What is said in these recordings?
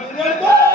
Hallelujah.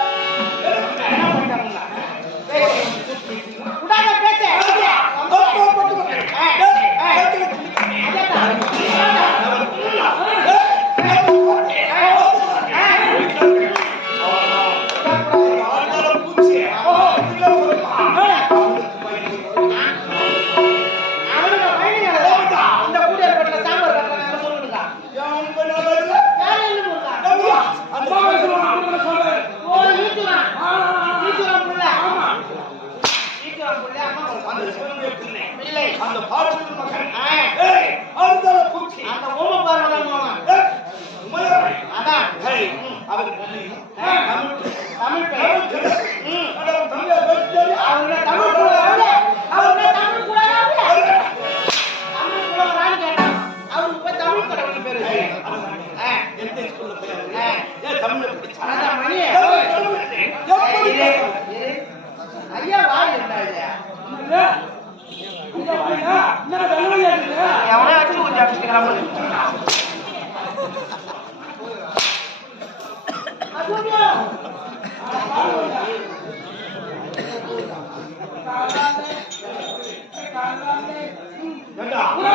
அந்த அந்த பார்வதி மகன். அதான். அவர் தமிழ் தமிழ் தமிழ் அவங்க தமிழ் கூட அவங்க தமிழ் தமிழ் கூட வரான்னு கேட்டான். அவருக்கு தமிழ் ఎవరో వచ్చి కూర్చోండి గ్రామంలో Venga.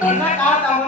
என்ன காரணம்